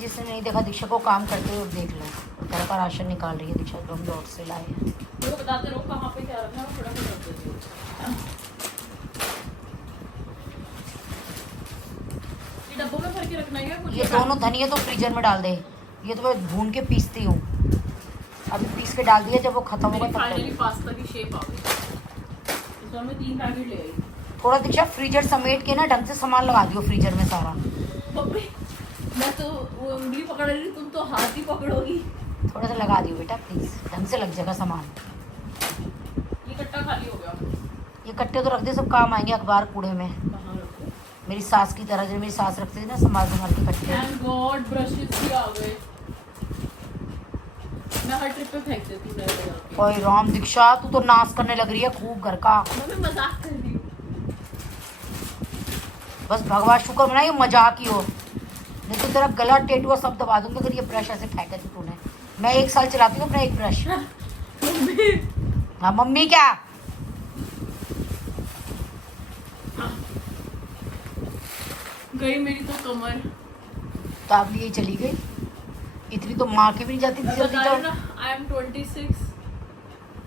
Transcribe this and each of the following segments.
जिसने नहीं देखा दीक्षा को काम करते हुए देख लो। घर का राशन निकाल रही है दीक्षा, जो हम लॉट से लाए हैं। वो बताते रहो कहाँ पे क्या रखना है, फटाफट रख देती हूँ। ये डब्बों में भर के रखना है क्या कुछ? ये दोनों धनिया तो फ्रीजर में डाल दे, ये तो मैं भून के पीसती हूँ, अभी पीस के डाल दिया, जब वो खत्म होगा तब फाइनली पास्ता की शेप आ गई। इसमें मैं 3 पैकेट ले आई। थोड़ा दीक्षा फ्रीजर समेट के ना ढंग से सामान लगा दियो फ्रीजर में सारा। मम्मी मैं तो वो उंगली पकड़ रही, तुम तो हाथ ही पकड़ोगी। थोड़ा सा लगा दियो बेटा प्लीज, ढंग से लग जाएगा सामान। ये कट्टा खाली हो गया। ये कट्टे तो रख दे, सब काम आएंगे अखबार कूड़े में। कहाँ रखो? मेरी सास की तरह, जो मेरी सास रखती थी ना संभाल संभाल के कट्टे। थैंक गॉड ब्रशेस भी आ गए। मैं हर ट्रिप पे फेंक देती हूँ लगा के। ओए राम दीक्षा, तू तो नाश करने लग रही है खूब घर का। मम्मी मजाक कर रही हूँ। बस भगवान शुक्र मना ये मजाक ही हो, नहीं तो तेरा गला टेटुआ सब दबा दूंगा अगर ये ब्रश ऐसे फेंका थी तूने। मैं 1 साल चलाती हूँ अपना एक ब्रश। मम्मी हाँ मम्मी क्या? गई मेरी तो कमर। तो आप लिए चली गई, इतनी तो माँ की भी नहीं जाती मैं जल्दी बता जाओ। रही ना, I am 26,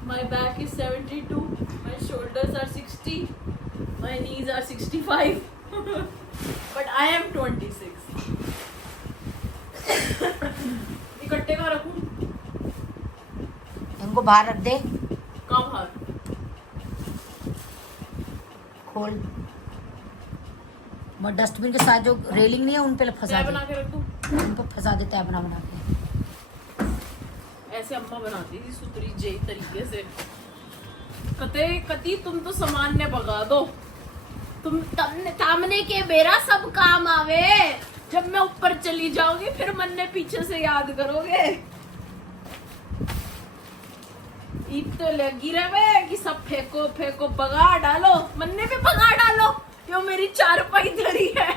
my back is 72, my shoulders are 60, my knees are 65, but I am 26। इकट्ठे का रखूं? इनको बाहर रख दे, कब हार? खोल। मैं डस्टबिन के साथ जो रेलिंग नहीं है उन पे फंसा चाय दे, बना के रख दूं? उन पे फंसा देता है बना बना के। ऐसे अम्मा बनाती थी सुतरी जय तरीके से। कते कती तुम तो सामान ने भगा दो, तुम सामने के बेरा सब काम आवे, जब मैं ऊपर चली जाऊंगी फिर मन ने पीछे से याद करोगे। ईद तो लगी रहे कि सब फेंको फेंको भगा डालो, मन ने भी भगा डालो। यो मेरी चारपाई धरी है,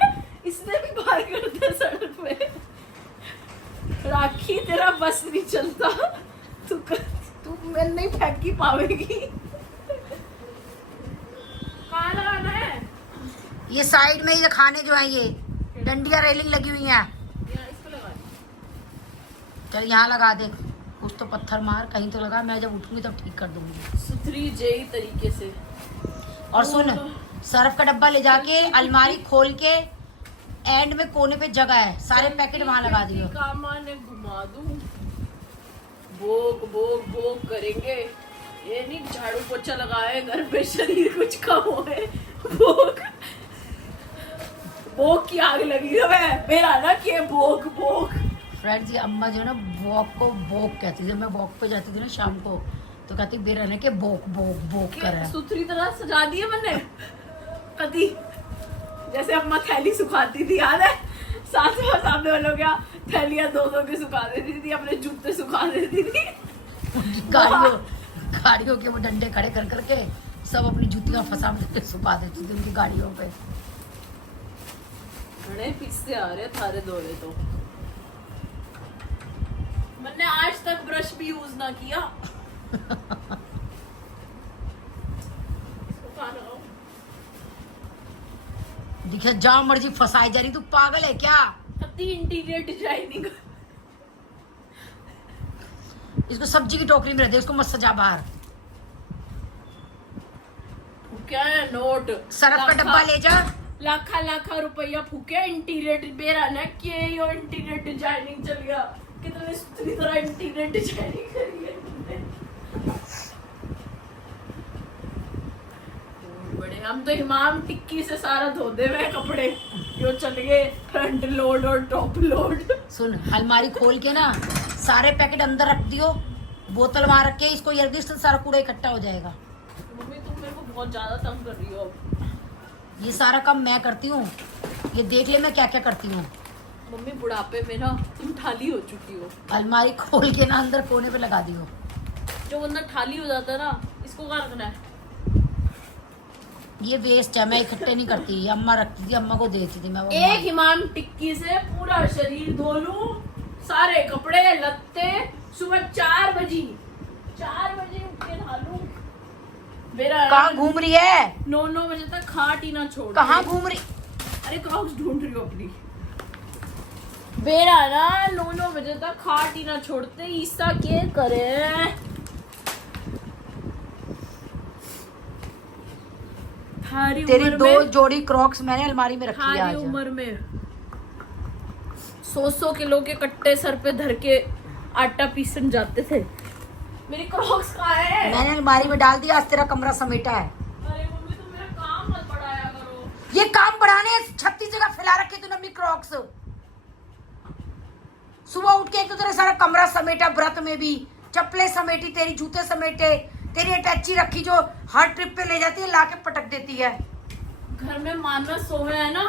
इसने भी बाहर कर दिया सड़क पे। राखी तेरा बस नहीं चलता, तू मैं नहीं फेंक ही पावेगी। कहाँ लगाना है? ये साइड में ये खाने जो है, ये डंडिया रेलिंग लगी हुई है, यहाँ इसको लगा दे। चल यहाँ लगा दे, कुछ तो पत्थर मार कहीं तो लगा, मैं जब उठूंगी तब ठीक कर दूंगी। सुथरी जई तरीके से। और सुन, सर्फ का डब्बा ले जाके अलमारी खोल के एंड में कोने पे जगह है, सारे पैकेट वहां लगा दियो। कामा ने घुमा दूं, भोग भोग भोग करेंगे। ये नहीं झाड़ू पोछा लगाए घर पे शरीर कुछ कम होए, भोग भोग की आग लगी है मेरा ना कि भोग भोग। फ्रेंड्स ये अम्मा जो है ना वॉक को भोग कहती थी, जब मैं वॉक पे जाती थी ना शाम को तो कहती बेरा ने के भोग भोग भोग कर रहा है। सुथरी तरह सजा दी है मैंने कदी, जैसे अम्मा थैली सुखाती थी, याद है? सामने वालों क्या थैलियां दो के सुखा देती थी, अपने जूते सुखा देती थी। गाड़ियों के वो डंडे खड़े कर करके सब अपनी जूतियां फंसा के सुखा देती थी उनकी गाड़ियों पे। बड़े पीछे आ रहे थारे दोले तो। मैंने आज तक ब्रश भी यूज ना किया। इसको कहाँ लगाऊं? दिखा जहाँ मर्जी फंसाई जा रही, तू पागल है क्या? कति इंटीरियर डिजाइनिंग। इसको सब्जी की टोकरी में रख दे, इसको मत सजा बाहर। क्या है नोट? सरफ का डब्बा ले जा। लाखा लाखा रुपया फूके इंटीरियर बेरा ना कि यो इंटीरियर डिजाइनिंग चल गया। कितने सुथरी तरह इंटीरियर डिजाइनिंग करी है तुमने। बड़े हम तो इमाम टिक्की से सारा धो दे हुए कपड़े, यो चल गए फ्रंट लोड और टॉप लोड। सुन, अलमारी खोल के ना सारे पैकेट अंदर रख दियो, बोतल वहां रख के इसको ये सारा कूड़ा इकट्ठा हो जाएगा। मम्मी तुम मेरे को बहुत ज्यादा तंग कर रही हो अब। ये सारा काम मैं करती हूँ, ये देख ले मैं क्या क्या करती हूँ। मम्मी बुढ़ापे में ना तुम ठाली हो चुकी हो। अलमारी खोल के ना अंदर कोने पे लगा दियो। जो बंदा ठाली हो जाता है ना, इसको कहाँ रखना है? ये वेस्ट है, मैं इकट्ठे नहीं करती, ये अम्मा रखती थी, अम्मा को देती थी मैं वो। एक इमाम टिक्की से पूरा शरीर धो लूं, सारे कपड़े लत्ते, सुबह 4 बजे उठ के नहा लूं। मेरा कहाँ घूम रही है? 9 बजे तक खाट ही ना छोड़। कहाँ घूम रही? अरे काउच ढूंढ रही हो अपनी। बेरा ना 9 बजे तक खाट ही ना छोड़ते, ईसा के करे। तेरी 2 जोड़ी क्रॉक्स मैंने अलमारी में रखी है थारी आज। उम्र में 100 किलो के कट्टे सर पे धर के आटा पीसन जाते थे। मेरी क्रॉक्स कहाँ है? मैंने अलमारी में डाल दिया, आज तेरा कमरा समेटा है। अरे मम्मी तुम मेरा काम मत बढ़ाया करो। ये काम बढ़ाने 36 जगह फैला रखे तूने अपनी क्रॉक्स। सुबह उठ के एक तो तेरा सारा कमरा समेटा, व्रत में भी चप्पलें समेटी, तेरी जूते समेटे, तेरी अटैची रखी जो हर ट्रिप पे ले जाती है, लाके पटक देती है। घर में मानस सोवे है ना,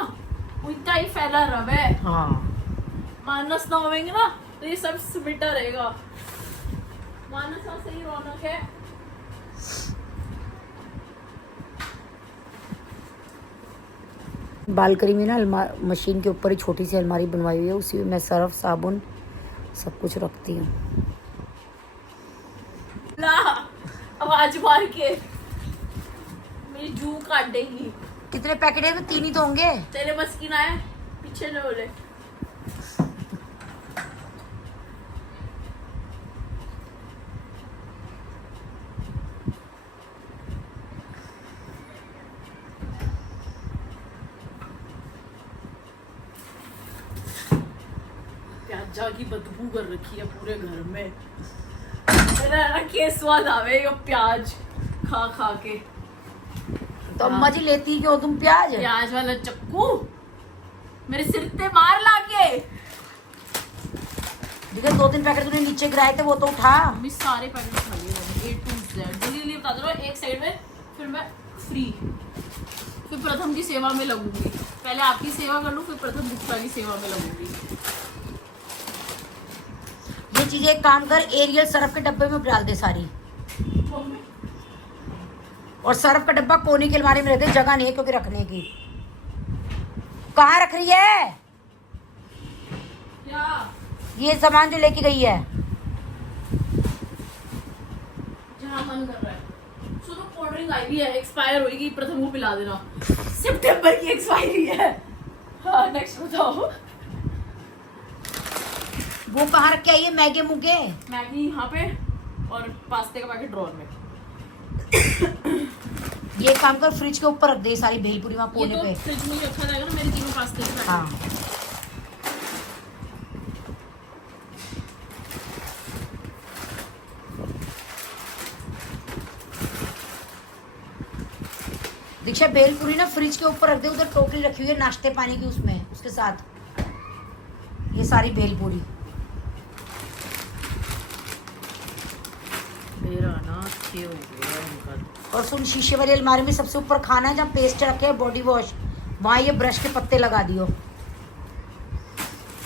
उतना ही फैला रवे। हाँ मानस ना होवेंगे ना तो ये सब समेटा रहेगा। मानस से ही रौनक है। बालकनी में ना मशीन के ऊपर ही छोटी सी अलमारी बनवाई हुई है, उसी में मैं सर्फ साबुन सब कुछ रखती हूँ। ला आवाज मार के मेरी जू काट देगी। कितने पैकेट है? 3 ही तो होंगे। तेरे बस की ना है, पीछे न बोले। प्याजा की बदबू कर रखी है पूरे घर में। मेरा ना के स्वाद आवे ये प्याज खा खा के। तो अम्मा जी लेती क्यों तुम प्याज? प्याज वाला चक्कू मेरे सिर पे मार लाके। देखो 2-3 पैकेट तूने नीचे गिराए थे, वो तो उठा। मम्मी सारे पैकेट खा लिए मैंने, A to Z जल्दी बता दो। एक साइड में फिर मैं फ्री, फिर प्रथम की सेवा में लगूंगी। पहले आपकी सेवा कर लूं, फिर प्रथम गुप्ता की सेवा में लगूंगी। ये चीजें एक काम कर, एरियल सर्फ के डब्बे में डाल दे सारी। मम्मी और सर्फ का डब्बा कोने की अलमारी में रख दे, जगह नहीं है क्योंकि रखने की। कहाँ रख रही है क्या? ये सामान जो लेके गई है? जहाँ मन कर रहा है। सुनो कोल्ड ड्रिंक आई भी है, एक्सपायर होगी, प्रथम को पिला देना। सितंबर की एक्सपायरी है। हाँ नेक्स्ट बताओ। वो कहाँ रख के आई है? मैगे मुगे मैगी यहाँ पे और पास्ते का पैकेट ड्रॉर में। ये काम कर, फ्रिज के ऊपर रख दे सारी भेलपुरी वहाँ ये कोने तो पे। फ्रिज में अच्छा रहेगा ना, मेरे 3 पास्ते के पैकेट। हाँ दीक्षा, भेलपुरी ना फ्रिज के ऊपर रख दे, उधर टोकरी रखी हुई है नाश्ते पानी की, उसमें उसके साथ ये सारी भेलपुरी। मेरा ना क्या हो गया इनका। और सुन, शीशे वाली अलमारी में सबसे ऊपर खाना है जहाँ पेस्ट रखे है, बॉडी वॉश, वहाँ ये ब्रश के पत्ते लगा दियो।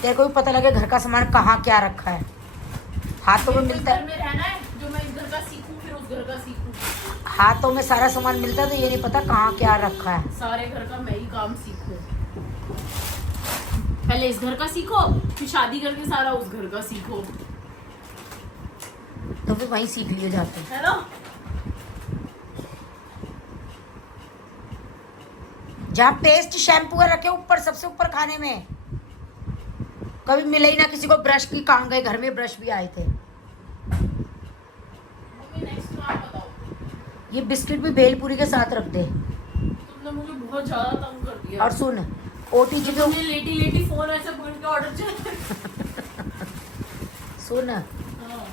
तेरे को भी पता लगे घर का सामान कहाँ क्या रखा है। हाथों में मिलता घर है, में रहना है, जो मैं इस घर का सीखूं फिर उस घर का सीखूं। हाथों में सारा सामान मिलता है तो ये नहीं पता कहाँ क्या रखा है। सारे घर का मैं ही काम सीखूं। पहले इस घर का सीखो, फिर शादी करके सारा उस घर का सीखो, तो फिर वहीं सीख लिए जाते हैं। है ना? जहाँ पेस्ट शैम्पू रखे ऊपर, सबसे ऊपर खाने में, कभी मिले ही ना किसी को ब्रश की। कहाँ गए? घर में ब्रश भी आए थे। मम्मी नेक्स्ट आप बताओ। ये बिस्किट भी भेलपुरी के साथ रख दे। तुमने मुझे बहुत ज्यादा तंग कर दिया। और सुन, ओटीजी पे तुमने लेटी लेटी फोन ऐसे पकड़ के ऑर्डर चला। सुन, हाँ,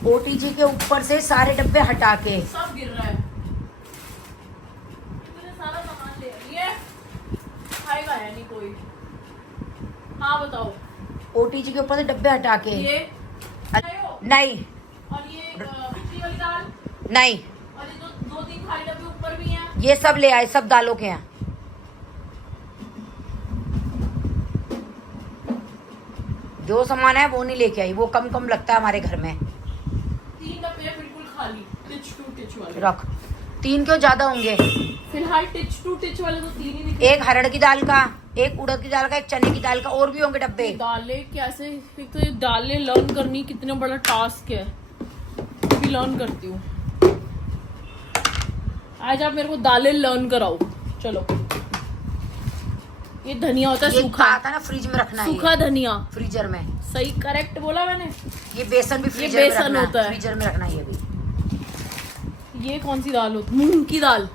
ओटीजी के ऊपर से सारे डब्बे हटा के, सब गिर रहा है। तूने सारा सामान ले लिया, खाएगा या नहीं कोई? हाँ बताओ। ओटीजी के ऊपर से डब्बे हटा के। ये नहीं और ये पिछली वाली दाल नहीं, और ये 2-3 खाली डब्बे ऊपर भी हैं। ये सब ले आए, सब दालों के हैं। जो सामान है वो नहीं लेके आई, वो कम कम लगता है हमारे घर में। 3 डब्बे बिल्कुल खाली, टिच टू टिच वाले। रख, 3 क्यों, ज्यादा होंगे। फिलहाल टिच टू टिच वाले तो 3 ही दिखे। एक हरड़ की दाल का, एक उड़द की दाल का, एक चने की दाल का, और भी होंगे डब्बे। दालें कैसे, एक तो ये दालें लर्न करनी कितना बड़ा टास्क है, भी लर्न करती हूँ। आज आप मेरे को दालें लर्न कराओ, चलो। ये धनिया होता है ये सूखा, कहा था ना फ्रिज में रखना है, सूखा धनिया। फ्रीजर में। सही करेक्ट बोला मैंने। ये बेसन भी फ्रीजर में बेसन रखना होता है। फ्रीजर में रखना है ये भी। ये कौन सी दाल होती? मूंग की दाल,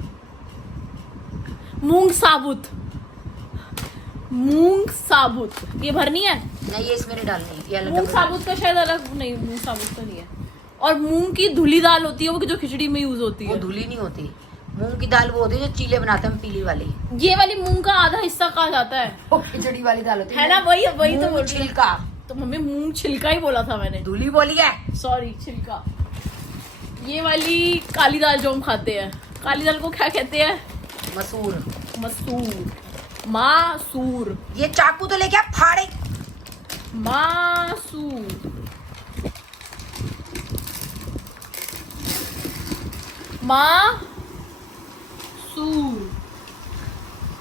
मूंग साबुत, मूंग साबुत। ये भरनी है? नहीं ये इसमें नहीं डालनी, ये अलग मूंग डब्बे में साबुत का शायद अलग, नहीं मूंग साबुत का नहीं है। और मूंग की धुली दाल होती है वो, जो खिचड़ी में यूज होती वो है। धुली नहीं होती। मूंग की दाल वो होती है जो चीले बनाते हैं, पीली वाली। ये वाली मूंग का आधा हिस्सा कहा जाता है, वो खिचड़ी वाली दाल होती है ना? वही वही तो मूंग बोल रही हूँ। छिलका, तो मम्मी मूंग छिलका ही बोला था मैंने, धुली बोली है। सॉरी, छिलका। ये वाली काली दाल जो हम खाते हैं, काली दाल को क्या कहते हैं? मसूर। मसूर, मासूर, ये चाकू तो लेके आ, फाड़े। मासूर, मासूर,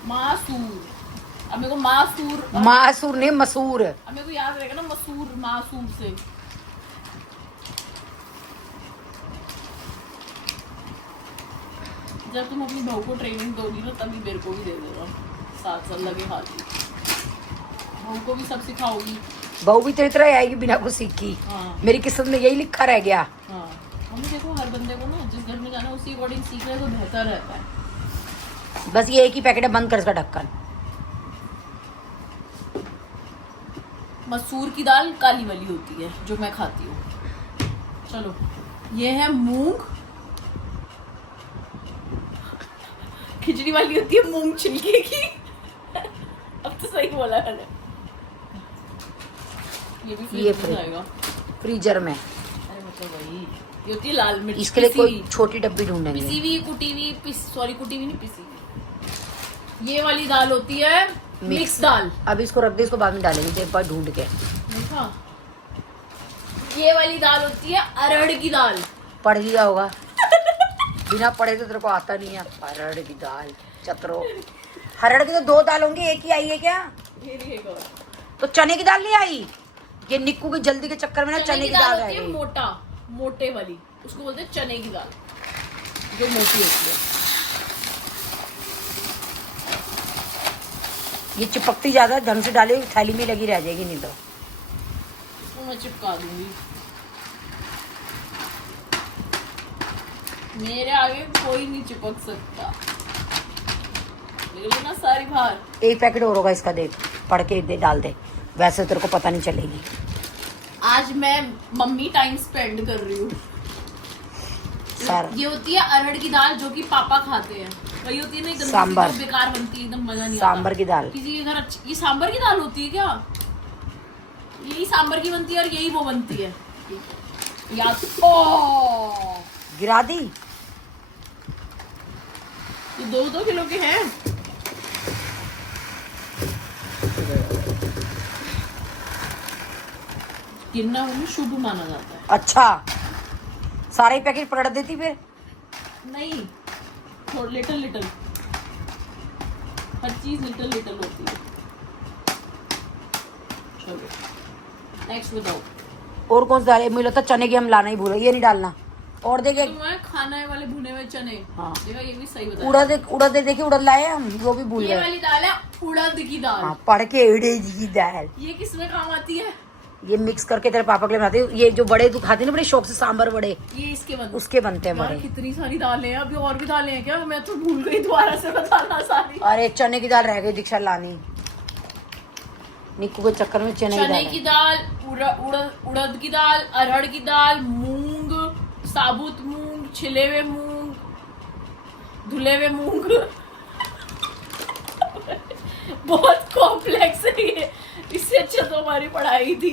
मासूर। अब मेरे को मासूर, मासूर नहीं मसूर। अब मेरे को याद रहेगा ना मसूर, मासूर से। जब तुम अपनी बहू को ट्रेनिंग दोगी ना तभी मेरे को भी दे देगा, साथ साथ लगे हाथ ही। बहू को भी सब सिखाओगी। बहू भी तेरी तरह आएगी बिना कुछ सीखी। हाँ मेरी किस्मत में यही लिखा रह गया। हाँ। मम्मी देखो, हर बंदे को ना जिस घर में जाना है उसी अकॉर्डिंग सीख ले तो बेहतर रहता है। बस ये एक ही पैकेट है, बंद कर इसका ढक्कन। मसूर की दाल काली वाली होती है जो मैं खाती हूँ। चलो, ये है मूंग, खिचड़ी वाली होती है मूंग छिलके की। अब तो सही बोला मैंने। ये भी ये फ्रिज में जाएगा, फ्रीजर में। अरे मतलब वही, ये होती है लाल मिर्च। इसके लिए पिसी कोई हुई। छोटी डब्बी ढूंढेंगे। पिसी हुई, कुटी हुई, सॉरी कुटी हुई नहीं, पिसी हुई। ये वाली दाल होती है मिक्स दाल। अब इसको रख दे, इसको बाद में डालेंगे एक बार ढूंढ के। देखा, ये वाली दाल होती है अरहर की दाल। पढ़ लिया होगा। बिना पढ़े तो तेरे को आता नहीं है। अरहर की दाल, चतरो। अरहर की तो दो दाल होंगी, एक ही आई है क्या? तो चने की दाल नहीं आई? ये निक्कू की जल्दी के चक्कर में ना चने की दाल होती है आई। मोटा, मोटे वाली, उसको बोलते हैं चने की दाल, जो मोटी होती है। ये चिपकती ज्यादा, ढंग से डाले थाली में लगी रह जाएगी, नहीं तो इसको मैं चिपका दूंगी। मेरे आगे कोई नहीं चिपक सकता। लेकिन ना सारी बाहर। एक पैकेट और होगा इसका, देख पढ़ के दे, डाल दे, वैसे तेरे को पता नहीं चलेगी। आज मैं मम्मी टाइम स्पेंड कर रही हूँ। सारा ये होती है अरहर की दाल जो कि पापा खाते हैं। वही होती है ना एकदम सांबर। बेकार बनती है, एकदम मजा नहीं आता। सांबर की दाल। किसी के घर ये सांबर की दाल होती है क्या? यही सांबर की बनती है और यही वो बनती है या ओ गिरा दी। ये 2-2 किलो के हैं। गिरना उन्हें शुभ माना जाता है। अच्छा, सारे पैकेट पलट देती फिर? नहीं, थोड़ा लिटिल लिटिल, हर चीज लिटिल लिटिल होती है। चलो नेक्स्ट बताओ। और कौन सा दाल है? मुझे लगता है चने की हम लाना ही भूल, ये नहीं डालना। और देखे तुम्हें खाने वाले भुने हुए चने। हाँ। देखा, ये भी सही बताया। उड़द देखिए, उड़द लाए हम, वो भी भूल ये गए। वाली दाल है उड़द की दाल। हाँ, पढ़ के उड़द की दाल। ये किसमें काम आती है? ये मिक्स करके तेरे पापा के लिए बनाते हैं। ये जो बड़े तू खाते हैं ना बड़े शौक से, सांबर बड़े, ये इसके बनते उसके बनते हैं यार, बड़े। कितनी सारी दालें हैं। अभी और भी दालें हैं क्या? मैं तो भूल गई, दोबारा से बताना सारी। अरे चने की दाल रह गई दीक्षा लानी, निक्कू के चक्कर में चने की दाल, उड़द की दाल, अरहर की दाल, मूंग, साबुत मूंग, छिले हुए मूंग, धुले हुए मूंग। बहुत कॉम्प्लेक्स है ये, इससे अच्छा तो हमारी पढ़ाई थी।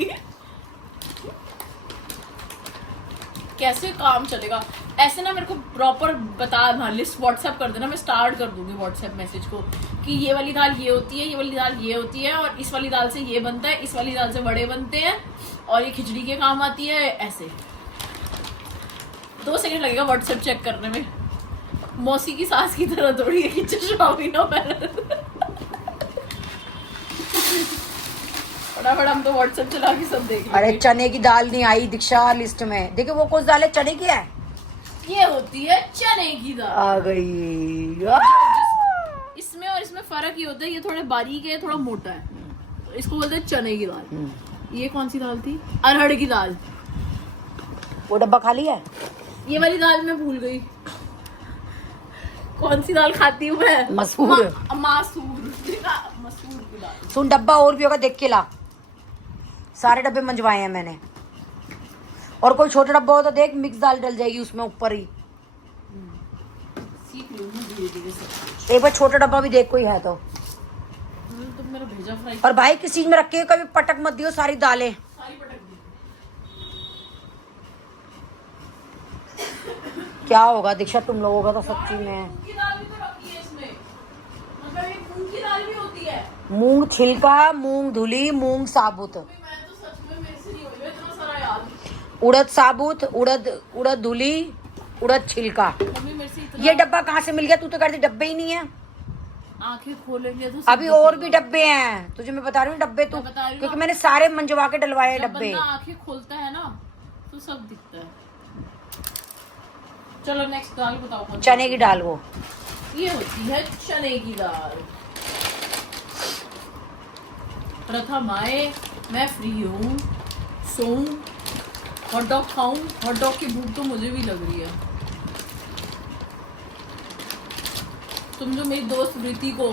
कैसे काम चलेगा ऐसे ना? मेरे को प्रॉपर बता, लिस्ट व्हाट्सएप कर देना, मैं स्टार्ट कर दूंगी व्हाट्सएप मैसेज को कि ये वाली दाल ये होती है, ये वाली दाल ये होती है, और इस वाली दाल से ये बनता है, इस वाली दाल से बड़े बनते हैं, और ये खिचड़ी के काम आती है। ऐसे 2 सेकंड लगेगा व्हाट्सएप चेक करने में। मौसी की सास की तरह थोड़ी है कि चश्मा भी ना पहने। फटाफट हम तो व्हाट्सएप चला के सब देख लेंगे। अरे चने की दाल नहीं आई दीक्षा लिस्ट में, देखिए वो कौन सी दाल है? चने की है। ये होती है चने की दाल। आ गई। इसमें इसमें और इसमें फर्क ये होता है, ये थोड़े बारीक है, थोड़ा मोटा है। इसको बोलते हैं चने की दाल। ये कौन सी दाल थी? अरहर की दाल। वो डब्बा खाली है? ये वाली दाल मैं भूल गई, कौन सी दाल खाती हूँ मैं? मसूर। मसूर की दाल। सुन, डब्बा और भी होगा, देख के ला। सारे डब्बे मंजवाए हैं मैंने। और कोई छोटा डब्बा हो तो देख, मिक्स दाल डल जाएगी उसमें ऊपर ही। सीख लूंगी धीरे-धीरे से। एक बार छोटा डब्बा भी देख कोई है तो। तुम मेरा भेजा फ्राई। और भाई किस चीज में रखे हो, कभी पटक मत दियो सारी दालें। सारी पटक दी। क्या होगा दीक्षा तुम लोगों का तो सच्ची में। मूंग की दाल भी तो रखी है इसमें, मतलब ये मूंग की दाल भी होती है। मूंग छिलका, मूंग धुली, मूंग साबुत, मैं तो सच में मेरे से नहीं हो रहा इतना सारा याद। उड़द साबुत, उड़द धुली, उड़द छिलका। मम्मी मेरे से इतना। ये डब्बा कहाँ से मिल गया? तू तो कहती डब्बे ही नहीं है। आंखें खोलेंगे तो अभी और भी डब्बे हैं, तुझे मैं बता रही हूँ डब्बे तू, मैं बता रही हूँ क्योंकि ना। मैंने सारे मंजवा के डलवाए जब डब्बे। बंदा आंखें खोलता है ना तो सब दिखता है। चलो नेक्स्ट दाल बताओ कौन सी? चने की दाल। वो ये होती है चने की दाल। प्रथम आए, मैं फ्री हूँ, सोऊं, हॉट डॉग खाऊं। हॉट डॉग की भूख तो मुझे भी लग रही है। तुम जो मेरी दोस्त प्रीति को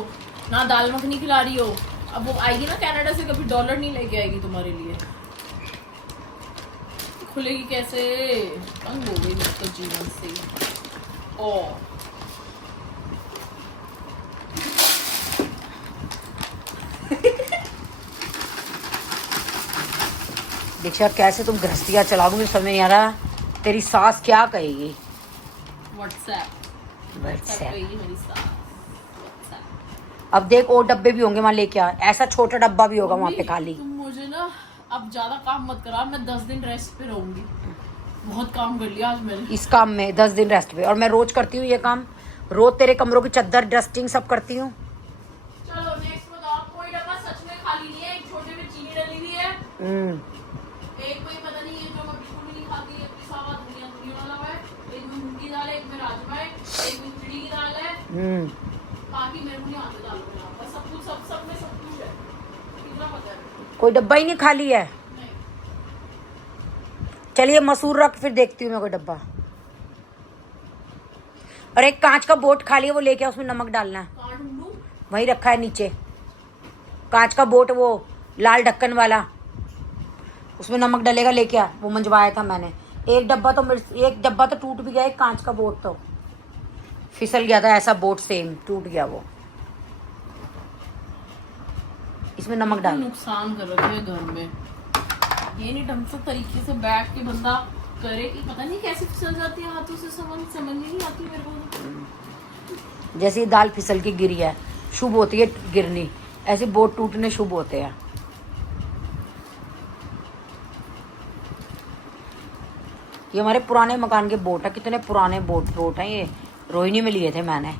ना दाल मखनी खिला रही हो, अब वो आएगी ना कनाडा से, कभी डॉलर नहीं लेके आएगी तुम्हारे लिए। खुलेगी कैसे? तंग हो गई मैं तो जीवन से। ओ दीक्षा कैसे तुम गृहस्थियाँ चलाओगी, मुझे समझ नहीं आ रहा। तेरी सास क्या कहेगी? WhatsApp WhatsApp. मेरी सास WhatsApp। अब देख और डब्बे भी होंगे वहाँ लेके आ, ऐसा छोटा डब्बा भी होगा वहाँ पे मम्मी, खाली। तुम मुझे ना अब ज्यादा काम मत करा, मैं 10 दिन रेस्ट पे रहूंगी। बहुत काम कर लिया आज मैंने इस काम में 10 दिन रेस्ट पे, और मैं रोज करती हूँ ये काम। रोज तेरे कमरों की चद्दर डस्टिंग सब करती हूँ। चलो नेक्स्ट बताओ। कोई डब्बा सच में खाली नहीं है। एक छोटे में चीनी डली हुई है, एक में पता नहीं है जो मैं बिल्कुल भी नहीं खाती है, पिसा हुआ धनिया वाला है, एक में मूंग की दाल है, एक में राजमा है, एक में खिचड़ी की दाल है। बाकी मेरे को नहीं आते दाल बनाना। सब कुछ सब में सब कुछ है। कितना पता है? कोई डब्बा ही नहीं खाली है। नहीं। चलिए मसूर रख, फिर देखती हूँ मैं कोई डब्बा। और एक कांच का बोट खाली है, वो लेके आ, उसमें नमक डालना है। कहाँ ढूंढूं? वही रखा है नीचे, कांच का बोट, वो लाल ढक्कन वाला, उसमें नमक डलेगा, लेके आ। वो मंजवाया था मैंने। एक डब्बा तो टूट भी गया। एक कांच का बोट तो फिसल गया था, ऐसा बोट सेम टूट गया वो। इसमें नमक डाल। नुकसान कर रखे हैं घर में। ये नहीं ढंग से तरीके से बैठ के बंदा करे कि पता नहीं कैसे फिसल जाती है हाथों से। समझ ही नहीं आती मेरे को। जैसे ये दाल फिसल के गिरी है, शुभ होती है गिरनी, ऐसे बोट टूटने शुभ होते हैं। ये हमारे पुराने मकान के बोट है। कितने पुराने बोट हैं ये। रोहिणी में लिए थे मैंने।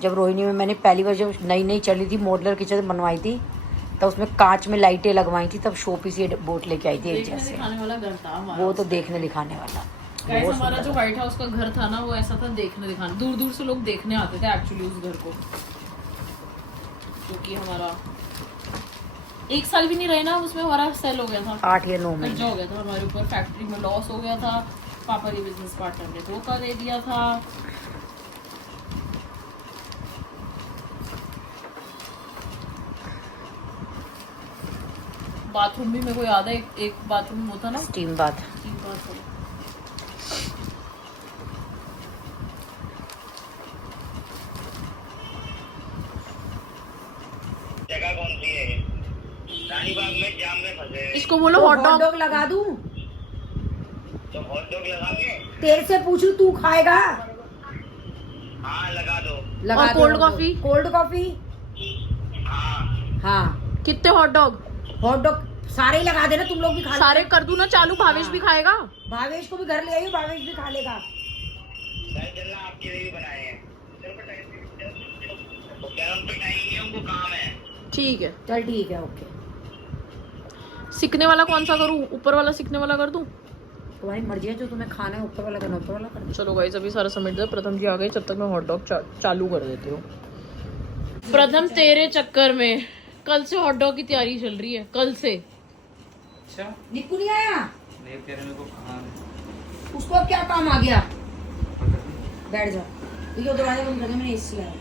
जब रोहिणी में मैंने पहली बार जब नई चली थी, मॉडलर किचन बनवाई थी, तब उसमें कांच में लाइटें लगवाई थी, तब शोपीस ये बोट लेके आई थी एक जैसे। दिखाने वाला घर था हमारा। वो तो देखने दिखाने वाला। गाइस हमारा जो व्हाइट हाउस का घर था ना, वो ऐसा था देखने दिखाने। दूर दूर से लोग देखने आते थे एक्चुअली उस घर को, क्योंकि हमारा 1 साल भी नहीं रहे ना उसमें, हमारा सेल हो गया था। 8 या 9 कर्जा महीने। हो गया था हमारे ऊपर। फैक्ट्री में लॉस हो गया था। पापा के बिजनेस पार्टनर ने धोखा दे दिया था। बाथरूम भी मेरे को याद है, एक बाथरूम होता ना, स्टीम बाथ। Steam bath. जगह कौन सी है? रानीबाग में जाम में फंसे हैं। इसको बोलो तो हॉट हॉट डॉग। डॉग लगा दूं? तो हॉट डॉग लगा के तेरे से पूछूं, तू खाएगा? हाँ लगा दो। लगा और दो, cold hot coffee? Dog. Cold coffee? हाँ हाँ। कितने हॉट डॉग? हॉट डॉग सारे ही लगा देना, तुम लोग भी खा सारे लेना। कर दूं ना चालू? भावेश भी खाएगा? भावेश को भी घर ले आई, भावेश भी खा लेगा। सर चलना आपके लिए भी बनाए हैं। तो क्या उन पे टाइम नहीं है, उनको काम है। ठीक है। चल ठीक है, ओके। सिकने वाला कौन सा करूं? ऊपर वाला सिकने वाला कर दूं? तुम्हारी मर्जी है, जो तुम्हें खाना है ऊपर वाला करना, ऊपर वाला करना। चलो गाइस अभी सारा समेट दे। प्रथम जी आ गए, जब तक मैं हॉट डॉग चालू कर देती हूँ। प्रथम तेरे चक्कर में कल से हॉट डॉग की तैयारी चल रही है, कल से। अच्छा निक्कू नहीं आया, नहीं तेरे मेरे को खाना उसको अब क्या काम आ गया? बैठ जा, ये दरवाजा बंद कर दे, मैंने एसी लगाया।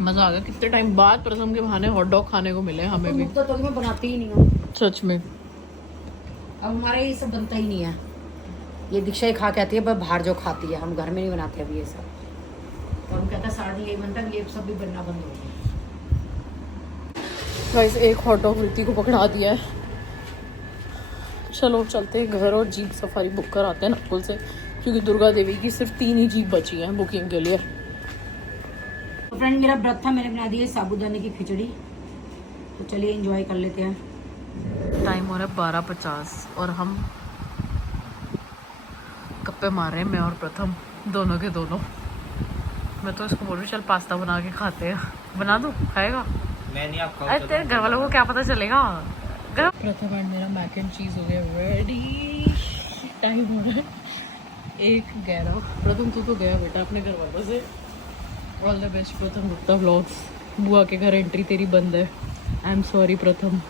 मजा आ गया, कितने टाइम बाद प्रथम के बहाने हॉट डॉग खाने को मिले हमें भी। तो मैं बनाती ही नहीं हूँ सच में अब, हमारे ये सब बनता ही नहीं है। ये दीक्षा ही खा के आती है, पर बाहर जो खाती है, हम घर में नहीं बनाते अभी ये सब। और हम कहता सारा दिन यही बनता है, ये सब भी बनना बंद हो गया। गाइस एक हॉट डॉग वृत्ति को पकड़ा दिया है। चलो चलते हैं घर और जीप सफारी बुक कराते हैं नकुल से, क्योंकि दुर्गा देवी की सिर्फ 3 ही जीप बची हैं बुकिंग के लिए। तो फ्रेंड मेरा व्रत था, मैंने बना दी है साबूदाने की खिचड़ी, तो चलिए एंजॉय कर लेते हैं। टाइम हो रहा है 12:50 और हम गप्पे मार रहे हैं, मैं और प्रथम दोनों के दोनों। मैं तो इसको बोल रही हूँ चल पास्ता बना के खाते हैं। बना दूँ, खाएगा? मैं नहीं, आप खाओ। अरे तेरे घर वालों को क्या पता चलेगा। प्रथम एंड मेरा मैक एंड चीज हो गया रेडी। टाइम हो रहा है 1:11। प्रथम तू तो गया बेटा अपने घर वालों से। ऑल द बेस्ट प्रथम गुप्ता व्लॉग्स। बुआ के घर एंट्री तेरी बंद है। आई एम सॉरी प्रथम।